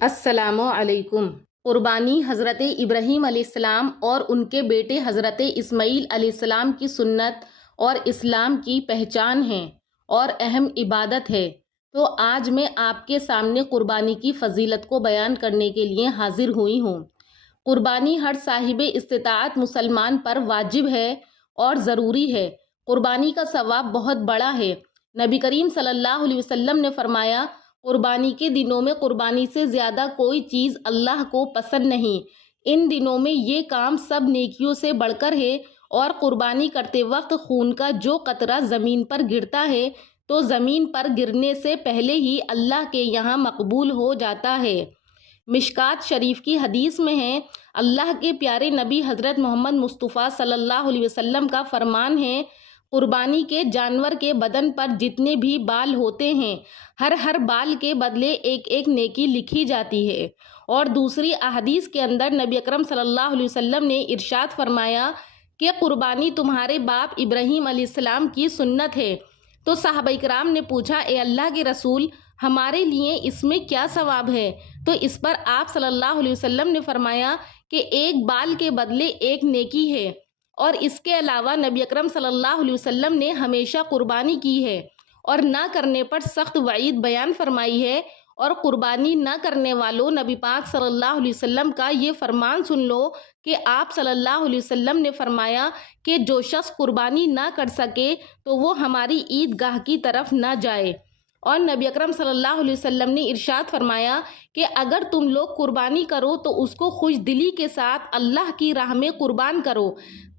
السلام علیکم۔ قربانی حضرت ابراہیم علیہ السلام اور ان کے بیٹے حضرت اسماعیل علیہ السلام کی سنت اور اسلام کی پہچان ہے اور اہم عبادت ہے۔ تو آج میں آپ کے سامنے قربانی کی فضیلت کو بیان کرنے کے لیے حاضر ہوئی ہوں۔ قربانی ہر صاحب استطاعت مسلمان پر واجب ہے اور ضروری ہے۔ قربانی کا ثواب بہت بڑا ہے۔ نبی کریم صلی اللہ علیہ وسلم نے فرمایا، قربانی کے دنوں میں قربانی سے زیادہ کوئی چیز اللہ کو پسند نہیں۔ ان دنوں میں یہ کام سب نیکیوں سے بڑھ کر ہے اور قربانی کرتے وقت خون کا جو قطرہ زمین پر گرتا ہے تو زمین پر گرنے سے پہلے ہی اللہ کے یہاں مقبول ہو جاتا ہے۔ مشکات شریف کی حدیث میں ہے، اللہ کے پیارے نبی حضرت محمد مصطفیٰ صلی اللہ علیہ وسلم کا فرمان ہے، قربانی کے جانور کے بدن پر جتنے بھی بال ہوتے ہیں، ہر بال کے بدلے ایک ایک نیکی لکھی جاتی ہے۔ اور دوسری احادیث کے اندر نبی اکرم صلی اللہ علیہ وسلم نے ارشاد فرمایا کہ قربانی تمہارے باپ ابراہیم علیہ السلام کی سنت ہے۔ تو صحابہ کرام نے پوچھا، اے اللہ کے رسول، ہمارے لیے اس میں کیا ثواب ہے؟ تو اس پر آپ صلی اللہ علیہ وسلم نے فرمایا کہ ایک بال کے بدلے ایک نیکی ہے۔ اور اس کے علاوہ نبی اکرم صلی اللہ علیہ وسلم نے ہمیشہ قربانی کی ہے اور نہ کرنے پر سخت وعید بیان فرمائی ہے۔ اور قربانی نہ کرنے والوں، نبی پاک صلی اللہ علیہ وسلم کا یہ فرمان سن لو کہ آپ صلی اللہ علیہ وسلم نے فرمایا کہ جو شخص قربانی نہ کر سکے تو وہ ہماری عیدگاہ کی طرف نہ جائے۔ اور نبی اکرم صلی اللہ علیہ وسلم نے ارشاد فرمایا کہ اگر تم لوگ قربانی کرو تو اس کو خوش دلی کے ساتھ اللہ کی راہ میں قربان کرو۔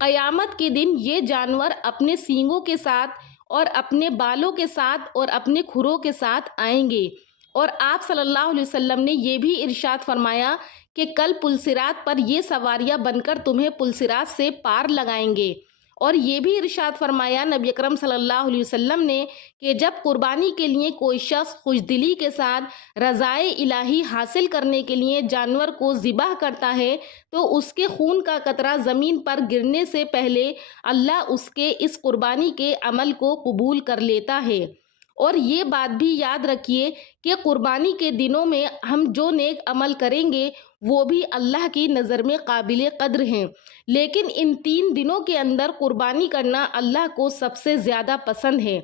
قیامت کے دن یہ جانور اپنے سینگوں کے ساتھ اور اپنے بالوں کے ساتھ اور اپنے کھروں کے ساتھ آئیں گے۔ اور آپ صلی اللہ علیہ وسلم نے یہ بھی ارشاد فرمایا کہ کل پلصراط پر یہ سواریاں بن کر تمہیں پلصراط سے پار لگائیں گے۔ اور یہ بھی ارشاد فرمایا نبی اکرم صلی اللہ علیہ وسلم نے کہ جب قربانی کے لیے کوئی شخص خوش دلی کے ساتھ رضائے الہی حاصل کرنے کے لیے جانور کو ذبح کرتا ہے تو اس کے خون کا قطرہ زمین پر گرنے سے پہلے اللہ اس کے اس قربانی کے عمل کو قبول کر لیتا ہے۔ اور یہ بات بھی یاد رکھیے کہ قربانی کے دنوں میں ہم جو نیک عمل کریں گے وہ بھی اللہ کی نظر میں قابل قدر ہیں، لیکن ان 3 دنوں کے اندر قربانی کرنا اللہ کو سب سے زیادہ پسند ہے۔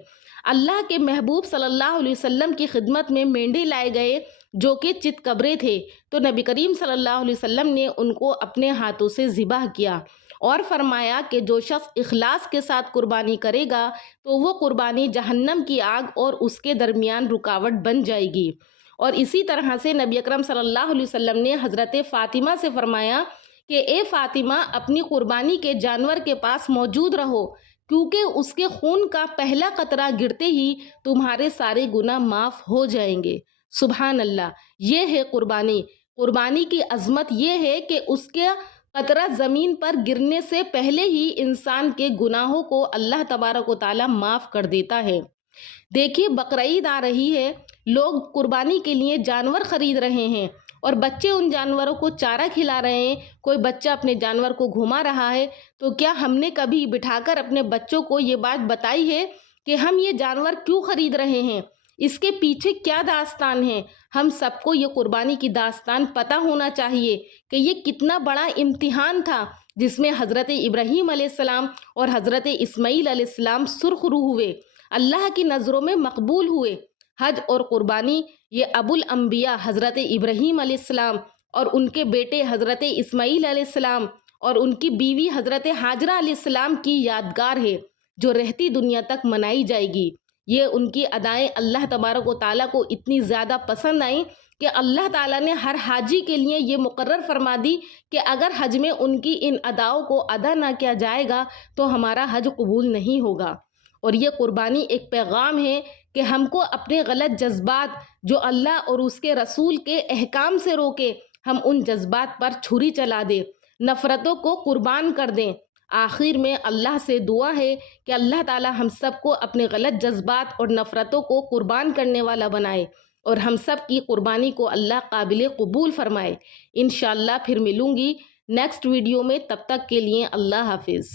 اللہ کے محبوب صلی اللہ علیہ وسلم کی خدمت میں مینڈے لائے گئے جو کہ چت قبرے تھے، تو نبی کریم صلی اللہ علیہ وسلم نے ان کو اپنے ہاتھوں سے ذبح کیا اور فرمایا کہ جو شخص اخلاص کے ساتھ قربانی کرے گا تو وہ قربانی جہنم کی آگ اور اس کے درمیان رکاوٹ بن جائے گی۔ اور اسی طرح سے نبی اکرم صلی اللہ علیہ وسلم نے حضرت فاطمہ سے فرمایا کہ اے فاطمہ، اپنی قربانی کے جانور کے پاس موجود رہو، کیونکہ اس کے خون کا پہلا قطرہ گرتے ہی تمہارے سارے گناہ معاف ہو جائیں گے۔ سبحان اللہ! یہ ہے قربانی۔ قربانی کی عظمت یہ ہے کہ اس کے قطرہ زمین پر گرنے سے پہلے ہی انسان کے گناہوں کو اللہ تبارک و تعالی معاف کر دیتا ہے۔ دیکھیے، بقرعید آ رہی ہے، لوگ قربانی کے لیے جانور خرید رہے ہیں اور بچے ان جانوروں کو چارہ کھلا رہے ہیں، کوئی بچہ اپنے جانور کو گھما رہا ہے۔ تو کیا ہم نے کبھی بٹھا کر اپنے بچوں کو یہ بات بتائی ہے کہ ہم یہ جانور کیوں خرید رہے ہیں، اس کے پیچھے کیا داستان ہے؟ ہم سب کو یہ قربانی کی داستان پتہ ہونا چاہیے کہ یہ کتنا بڑا امتحان تھا جس میں حضرت ابراہیم علیہ السلام اور حضرت اسماعیل علیہ السلام سرخ روح ہوئے، اللہ کی نظروں میں مقبول ہوئے۔ حج اور قربانی یہ ابو الانبیاء حضرت ابراہیم علیہ السلام اور ان کے بیٹے حضرت اسماعیل علیہ السلام اور ان کی بیوی حضرت ہاجرہ علیہ السلام کی یادگار ہے جو رہتی دنیا تک منائی جائے گی۔ یہ ان کی ادائیں اللہ تبارک و تعالیٰ کو اتنی زیادہ پسند آئیں کہ اللہ تعالیٰ نے ہر حاجی کے لیے یہ مقرر فرما دی کہ اگر حج میں ان کی ان اداؤں کو ادا نہ کیا جائے گا تو ہمارا حج قبول نہیں ہوگا۔ اور یہ قربانی ایک پیغام ہے کہ ہم کو اپنے غلط جذبات جو اللہ اور اس کے رسول کے احکام سے روکے، ہم ان جذبات پر چھری چلا دیں، نفرتوں کو قربان کر دیں۔ آخر میں اللہ سے دعا ہے کہ اللہ تعالی ہم سب کو اپنے غلط جذبات اور نفرتوں کو قربان کرنے والا بنائے اور ہم سب کی قربانی کو اللہ قابل قبول فرمائے۔ انشاءاللہ پھر ملوں گی نیکسٹ ویڈیو میں، تب تک کے لیے اللہ حافظ۔